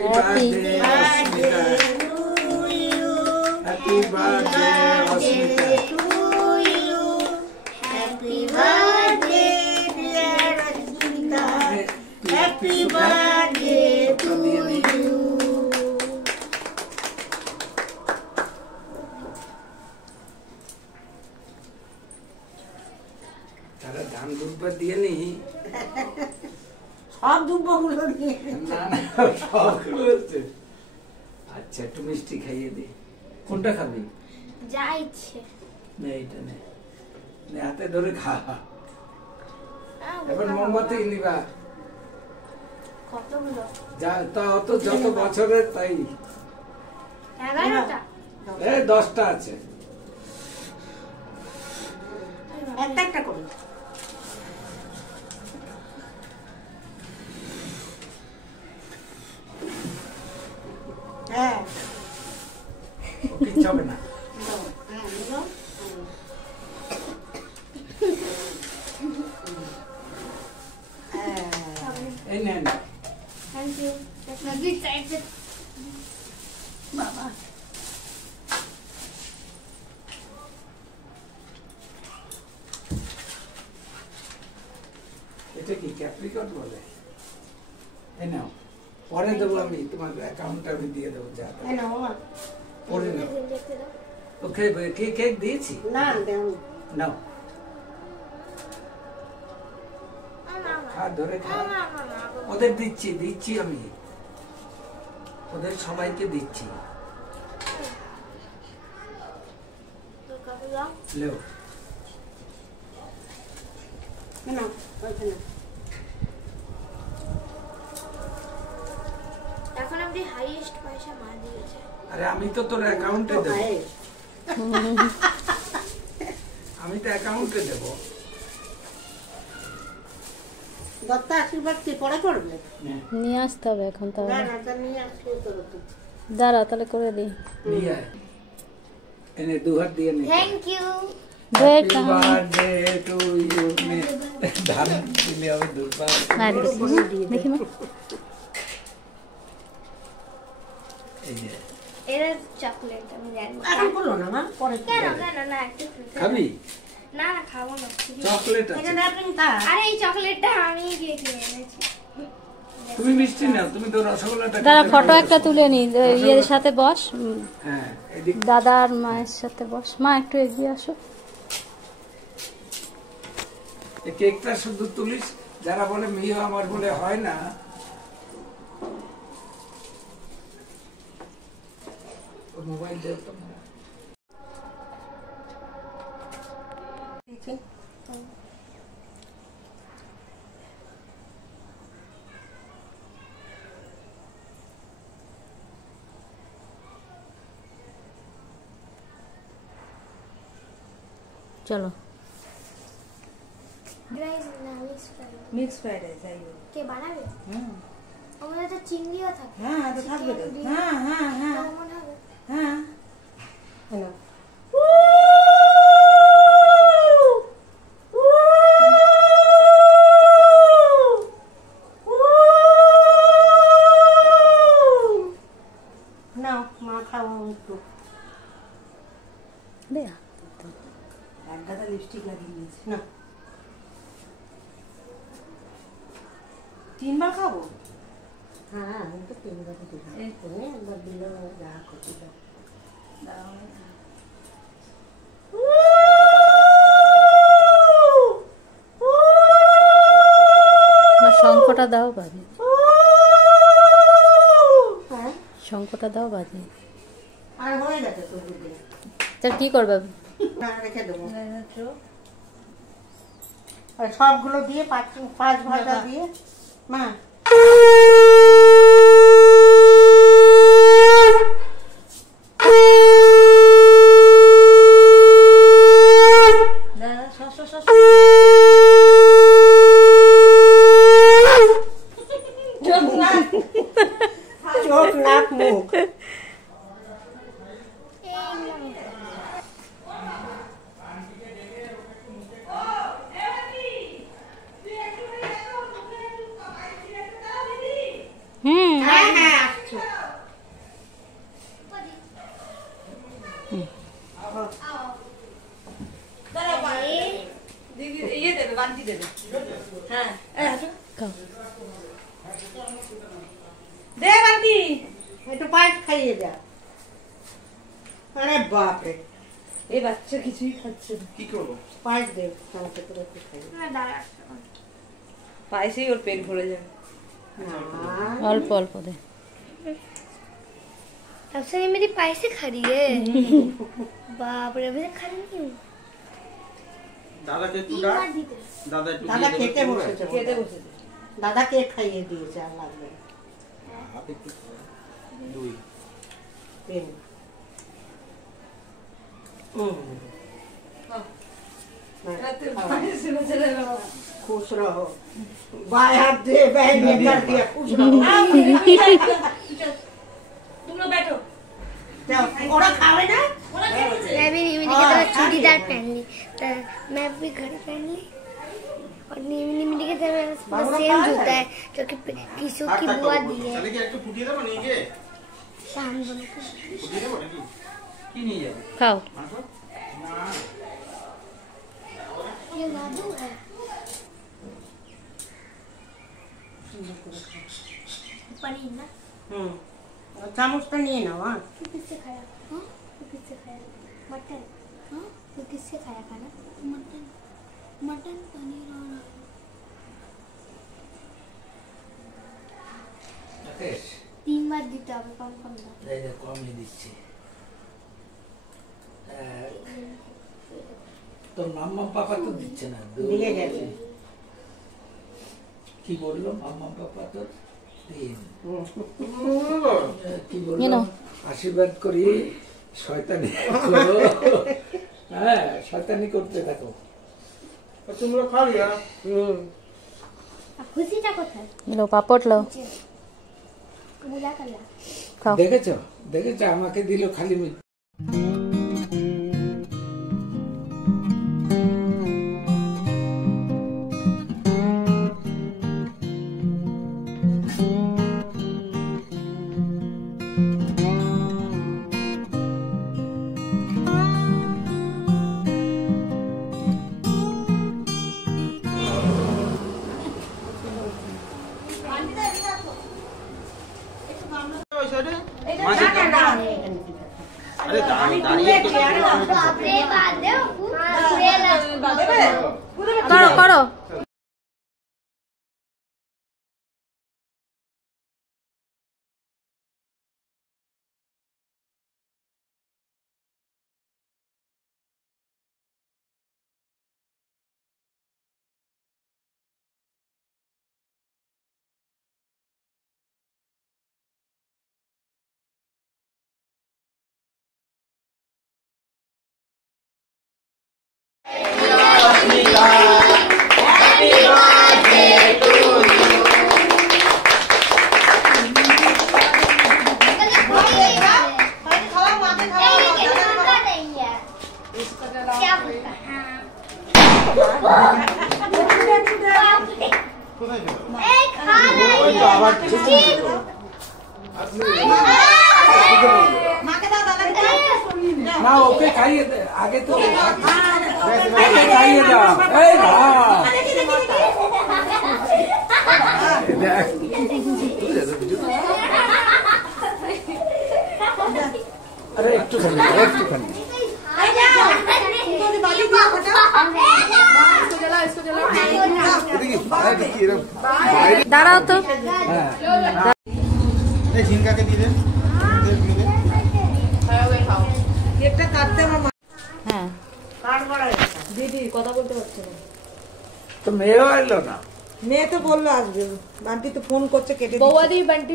Happy birthday, Asmita. Happy birthday, Asmita. Happy birthday, dear Asmita. Happy birthday to you. তারা ধান দুব্বা দিয়ে নি সব দুব্বগুলো নিয়ে না না সবগুলো হচ্ছে। আচ্ছা একটু মিষ্টি খাইয়ে দি। কোনটা খাবি? যা ইচ্ছে। নে এইটা নে, নে হাতে ধরে খা। এবার মোমবাতি নিবা কতগুলো? যা তা অত যত বছরের তাই 11টা। 10টা আছে। একটা একটা করে। হ্যাঁ কিচ্ছু হবে না। এই নেন। Thank you. বাবা এটা কি ক্যাপ্রিকট বলে? এই নাও, পরে দেবো আমি, তোমার অ্যাকাউন্টটা আমি দিয়ে দেবো। যা এই নাও বাবা। পরে নাও। ওকে কেক দিয়েছি? না দেও নাও খা, ধরে খা। ওদের দিচ্ছি আমি, ওদের সবাইকে দিচ্ছি। লেও না ওইখানে এখন আপনি হাইয়েস্ট পয়সা মা দিয়েছে। আরে আমি তো তোর অ্যাকাউন্টে দেবো, আমি তো অ্যাকাউন্টে দেবো। দত্তা আশীর্বাদ কি পরে করবে? নিয়ে আসতে হবে এখন তাহলে। না না তা নিয়ে আসলে তো দাঁড়া তাহলে করে দিই। নিয়ে আয়, এনে দু হাত দিয়ে নে। Thank you. Happy birthday to you. নে ধান দিলে হবে দুর্বার। দেখি মা। এই যে এর চকলেট আমি জানি। এখন করলো না মা পরে কেন কেন না একটু খাবি? না না খাবো না। চকলেট আছে। এটা র্যাপিং তা আরে এই চকলেটটা আমি গিয়ে কিনে এনেছি। তুমি মিষ্টি নাও, তুমি তো রসগোল্লাটা দাঁড়া কিনে ফটো নাও। একটা তুলে নি, ইয়ের সাথে বস। হ্যাঁ এদিক দাদা আর মায়ের সাথে বস। মা একটু এগিয়ে আসো। এই কেকটা শুধু তুলিস, যারা বলে মিয়া আমার বলে হয় না, মোবাইল দেও তো। চলো মিক্স ফ্রাইড রাইস আইও কে বানাবে? হুম আমাদের তো চিংড়িও থাকে। হ্যাঁ তো থাকবে তো হ্যাঁ হ্যাঁ হ্যাঁ কেমন হবে? হ্যাঁ হ্যালো না মা খাবো একটু দে। এক গাদা লিপস্টিক লাগিয়ে নিয়েছি না 3 বার খাবো হ্যাঁ আমি তো 3 বার দিই এই তো একবার দিলে যা করতে দাও শঙ্খটা দাও বাজে, হ্যাঁ শঙ্খটা দাও বাজে। আর হয়ে গেছে তো দিদি তার কি করবে? না রেখে দেবো আর সবগুলো দিয়ে 5 ভাজা দিয়ে মা চোখ নাক মুখ হুম হ্যাঁ হ্যাঁ আসছি একটু পায়েস খাইয়ে যা। আরে বাপরে, এই বাচ্চা কিছুই খাচ্ছে না। কি করবো? পায়েস দে আমাকে করে একটু খাইয়ে। না দাঁড়া পায়েসেই ওর পেট ভরে যাবে। না অল্প অল্প দে। तब से मेरी पैसे खड़ी है बाप रे अभी तक खाली नहीं हूँ দাদাকে একটু ডাক। দাদা একটু দাদা দিয়ে দেবে, খেতে একটু বসেছে, খেতে বসেছে। দাদাকে খাইয়ে দিয়েছে, আর লাগবে না। হাতে একটু দুই। তিন। खुश रहो, बाएं हाथ दे बहन ने कर दिया, खुश रहो। तुम लोग बैठो। जाओ, ओरा खावे ना। मैं भी निमिनी की तरह चूड़ीदार पहन ली तो मैं भी घर पहन ली और निमिनी की तरह सेम जूता है जो कि किसू की बुआ दी है তাহলে কি একটু ফুটিয়ে দেবো নিয়ে গিয়ে? शाम दोनों को ফুটিয়ে দেবো নাকি? কি নিয়ে যাবো? খাও। মাংস? না। ये जादू है पनीर ना चामच तो नहीं ना वहाँ। तू किससे खाया हाँ तू किससे खाया मटन हाँ तू किससे खाया खाना मटन मटन पनीर और রাকেশ, 3 बार दीता है कम कम ना এই যে কমই দিচ্ছে। তোর মাম্মা পাপা তো দিচ্ছে না। দিয়ে গেছে। কি বললো মাম্মা পাপা তোর? তিন। কি You বললো? know. আশীর্বাদ করি শয়তানি করো। হ্যাঁ, শয়তানি করতে থাকো। তোমরা খাও ইয়া। খুশিটা কোথায় লো পাপড় লো। বুলা কালা খাও। দেখেছো দেখেছো আমাকে দিল খালি ওই সাইডে মাছের কাপ। আরে দাঁড়িয়ে তো বাপরে বাদ দে পুরে করো করো। क्या बोलता हाँ কোথায় যাবে? एक खा ওই তো আবার না ওকে খাইয়ে দে আগে তো ওকে খাইয়ে দাও এই দেখ আরে একটুখানি দাঁড়াও তো। হ্যাঁ এই ঝিঙ্কাকে দিয়ে দেন। কেকটা কাটতে আমার হ্যাঁ কাট বাড়ায়। দিদি কথা বলতে পারছে না। তো মেয়েও এলো না মেয়ে তো বললো আসবে, বান্টি তো ফোন করছে কেটে বৌদি বান্টি